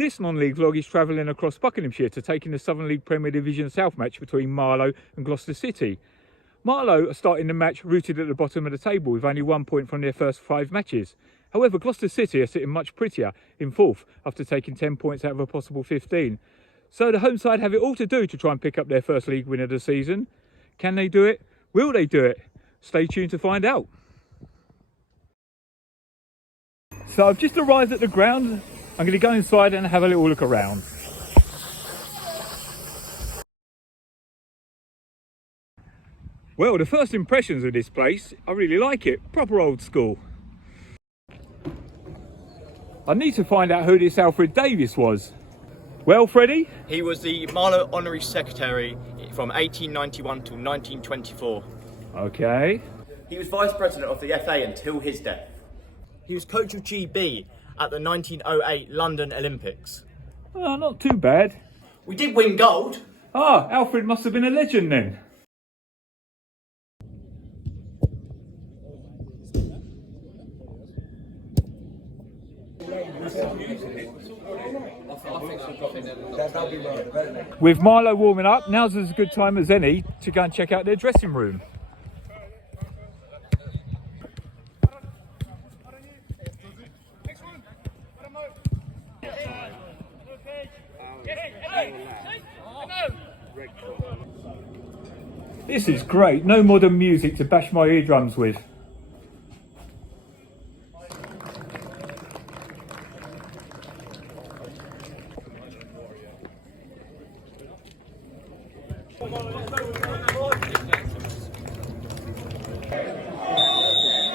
This non-league vlog is travelling across Buckinghamshire to take in the Southern League Premier Division South match between Marlow and Gloucester City. Marlow are starting the match rooted at the bottom of the table with only 1 point from their first 5 matches. However, Gloucester City are sitting much prettier in 4th after taking 10 points out of a possible 15. So the home side have it all to do to try and pick up their first league win of the season. Can they do it? Will they do it? Stay tuned to find out. So I've just arrived at the ground. I'm going to go inside and have a little look around. Well, the first impressions of this place, I really like it. Proper old school. I need to find out who this Alfred Davis was. Well, Freddie? He was the Marlow Honorary Secretary from 1891 to 1924. Okay. He was Vice President of the FA until his death. He was coach of GB at the 1908 London Olympics. Oh, not too bad. We did win gold. Ah, Alfred must have been a legend then. With Marlow warming up, now's as good time as any to go and check out their dressing room. This is great, no modern music to bash my eardrums with.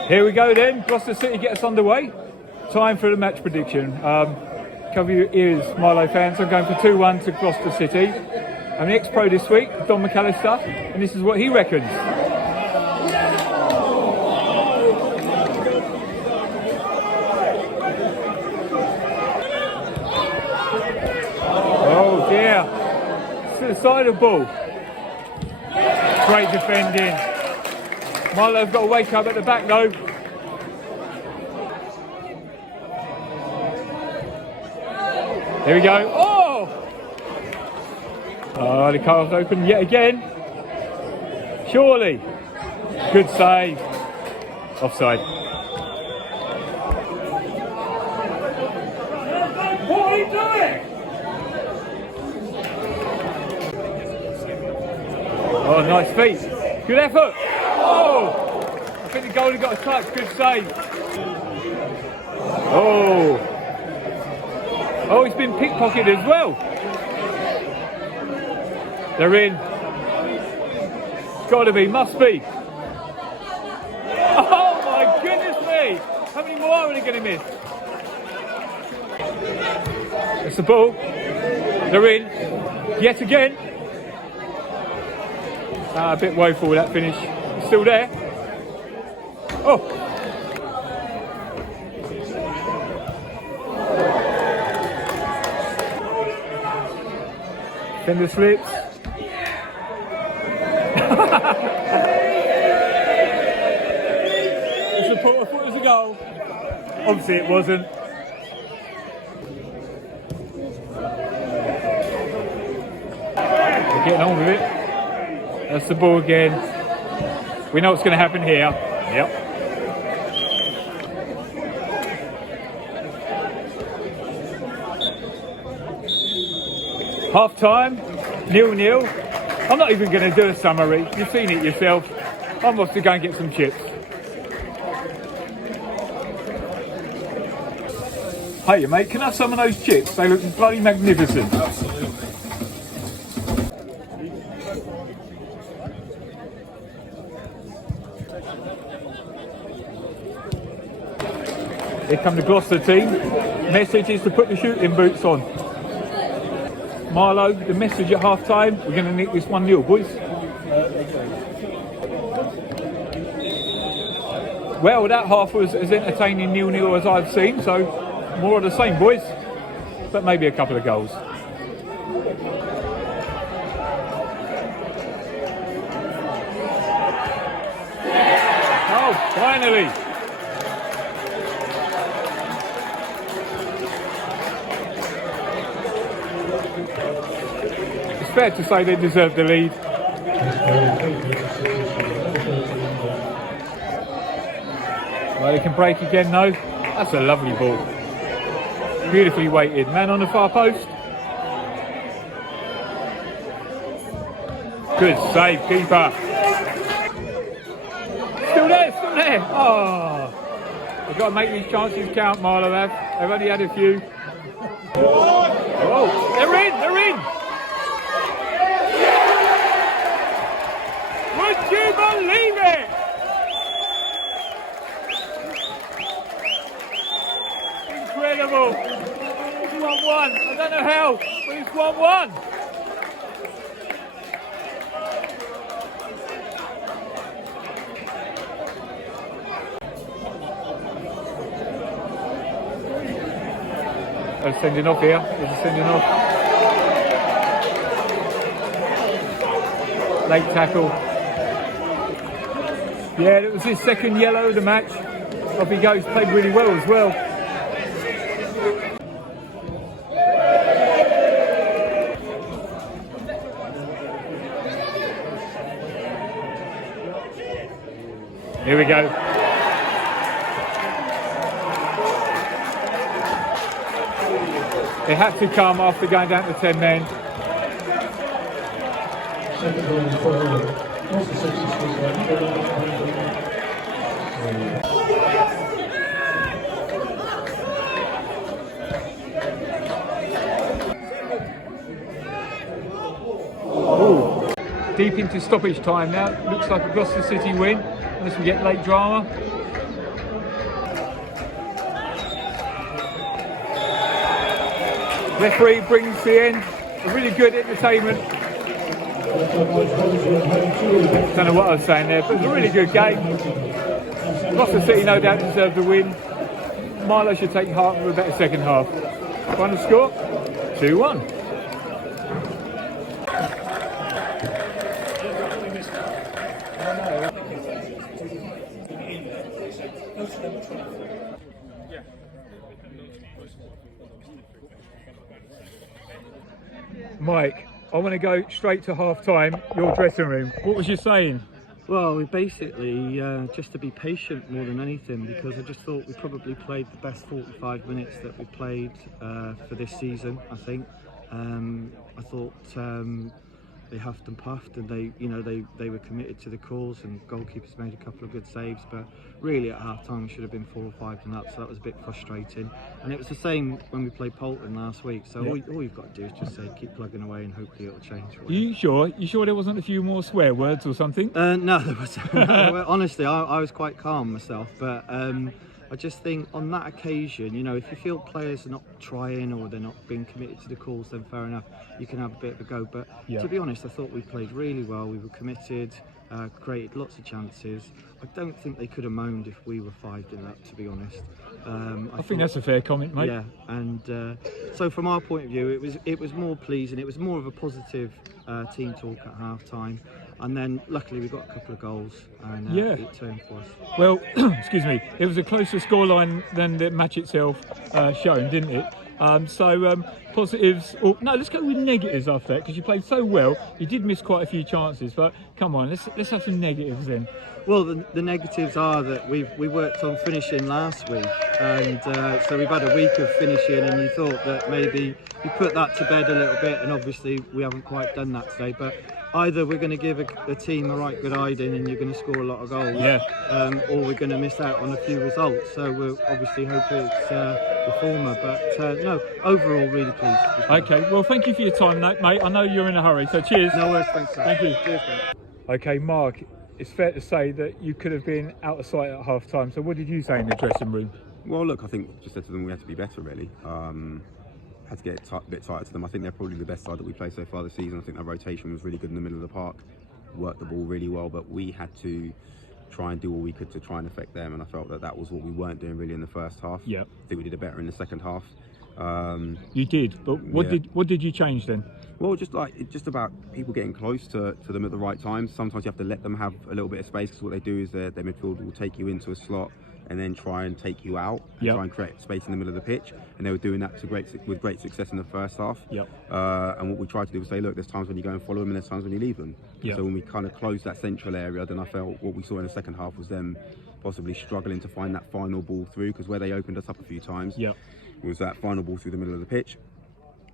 Here we go then, Gloucester City get us underway. Time for the match prediction. Cover your ears, Marlow fans. I'm going for 2-1 to Gloucester City. I'm the ex-pro this week, Don McAllister, and this is what he reckons. Oh dear, suicidal ball. Great defending. Marlow have got to wake up at the back though. Here we go. Oh, the car's open yet again. Surely. Good save. Offside. What are you doing? Oh, nice feet. Good effort. Oh, I think the goalie got a touch. Good save. Oh, he's been pickpocketed as well. They're in. It's got to be, must be. Oh my goodness me! How many more are they going to miss? It's the ball. They're in. Yet again. A bit woeful with that finish. It's still there. Oh! Fender slips. The supporter thought it was a goal. Obviously it wasn't. They're getting on with it. That's the ball again. We know what's going to happen here. Yep. Half time, 0-0. I'm not even going to do a summary. You've seen it yourself. I'm off to go and get some chips. Hey mate, can I have some of those chips? They look bloody magnificent. Absolutely. Here come the Gloucester team. Message is to put the shooting boots on. Marlow, the message at half time, we're going to nick this 1-0, boys. Well, that half was as entertaining 0-0 as I've seen, so more of the same, boys. But maybe a couple of goals. Oh, finally! fair to say they deserved the lead. Well, they can break again though. That's a lovely ball. Beautifully weighted. Man on the far post. Good save, keeper. Still there, still there. Oh, they've got to make these chances count, Marlow have. They've only had a few. Oh, they're in, they're in. Would you believe it? Incredible. It's 1-1. I don't know how, but it's 1-1. They're sending off here. There's a sending off. Late tackle. Yeah, it was his second yellow of the match. Off he goes. Played really well as well. Here we go. It had to come after going down to 10 men. Ooh. Deep into stoppage time now. Looks like a Gloucester City win, unless we get late drama. Referee brings the end. A really good entertainment. Don't know what I was saying there, but it was a really good game. Gloucester City no doubt deserved the win. Marlow should take heart for a better second half. Final score, 2-1. Mike, I want to go straight to half-time, your dressing room. What was you saying? Well, we basically, just to be patient more than anything, because I just thought we probably played the best 45 minutes that we played for this season, I think. I thought they huffed and puffed, and they were committed to the cause, and goalkeepers made a couple of good saves, but really at half-time we should have been 4 or 5 and up, so that was a bit frustrating. And it was the same when we played Bolton last week, so all you've got to do is just say keep plugging away and hopefully it'll change. Are you sure? You sure there wasn't a few more swear words or something? No, there wasn't. No, honestly, I was quite calm myself, but I just think on that occasion, if you feel players are not trying or they're not being committed to the calls, then fair enough, you can have a bit of a go. But to be honest, I thought we played really well. We were committed, created lots of chances. I don't think they could have moaned if we were 5-0 up, to be honest. I think that's a fair comment, mate. Yeah, and so from our point of view, it was more pleasing. It was more of a positive team talk at half-time. And then luckily we got a couple of goals and it turned for us. Well, excuse me, it was a closer scoreline than the match itself shown, didn't it? Positives, or no, let's go with negatives after that, because you played so well. You did miss quite a few chances, but come on, let's have some negatives then. Well, the negatives are that we worked on finishing last week, and so we've had a week of finishing, and you thought that maybe you put that to bed a little bit, and obviously we haven't quite done that today. But either we're going to give a team a right good hiding and you're going to score a lot of goals, or we're going to miss out on a few results. So we're obviously hoping it's the former, but no, overall really pleased. Okay, well thank you for your time, mate. I know you're in a hurry, so cheers. No worries, thanks. Thank you. Cheers, mate. Okay, Mark, it's fair to say that you could have been out of sight at half time. So what did you say in the dressing room? Well, look, I think just said to them we had to be better, really. Had to get a bit tighter to them. I think they're probably the best side that we played so far this season. I think their rotation was really good in the middle of the park, worked the ball really well, but we had to try and do all we could to try and affect them, and I felt that was what we weren't doing really in the first half. I think we did it better in the second half. You did, but what did you change then? Well, just about people getting close to them at the right times. Sometimes you have to let them have a little bit of space, because what they do is their midfield will take you into a slot. and then try and take you out and try and create space in the middle of the pitch. And they were doing that with great success in the first half. And what we tried to do was say, look, there's times when you go and follow them and there's times when you leave them. So when we kind of closed that central area, then I felt what we saw in the second half was them possibly struggling to find that final ball through, because where they opened us up a few times was that final ball through the middle of the pitch.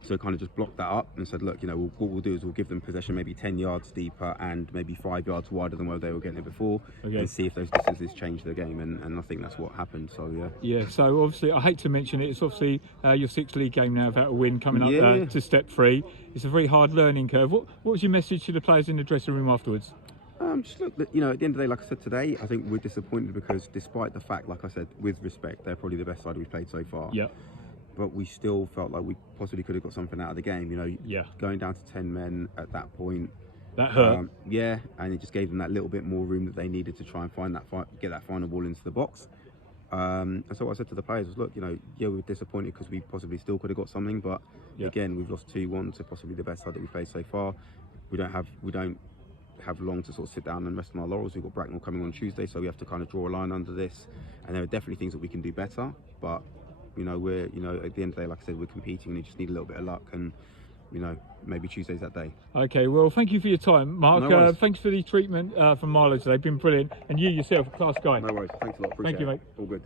So kind of just blocked that up and said, look, you know, what we'll do is we'll give them possession maybe 10 yards deeper and maybe 5 yards wider than where they were getting it before, and see if those distances change the game. And I think that's what happened. So so obviously, I hate to mention it, it's obviously your sixth league game now without a win coming up to step 3. It's a very hard learning curve. What was your message to the players in the dressing room afterwards? Just look, you know, at the end of the day, like I said today, I think we're disappointed because despite the fact, like I said, with respect, they're probably the best side we've played so far. But we still felt like we possibly could have got something out of the game. You know, going down to 10 men at that point, that hurt. And it just gave them that little bit more room that they needed to try and find that get that final ball into the box. And so what I said to the players was, look, you know, we're disappointed because we possibly still could have got something, but again, we've lost 2-1 to possibly the best side that we've played so far. We don't have long to sort of sit down and rest on our laurels. We've got Bracknell coming on Tuesday, so we have to kind of draw a line under this. And there are definitely things that we can do better, but you know, we're, you know, at the end of the day, like I said, we're competing and you just need a little bit of luck, and you know, maybe Tuesday's that day. Okay, well, thank you for your time, Mark. No thanks for the treatment from Marlow today. Been brilliant, and you yourself, a class guy. No worries. Thanks a lot. Appreciate Thank you, mate. All good.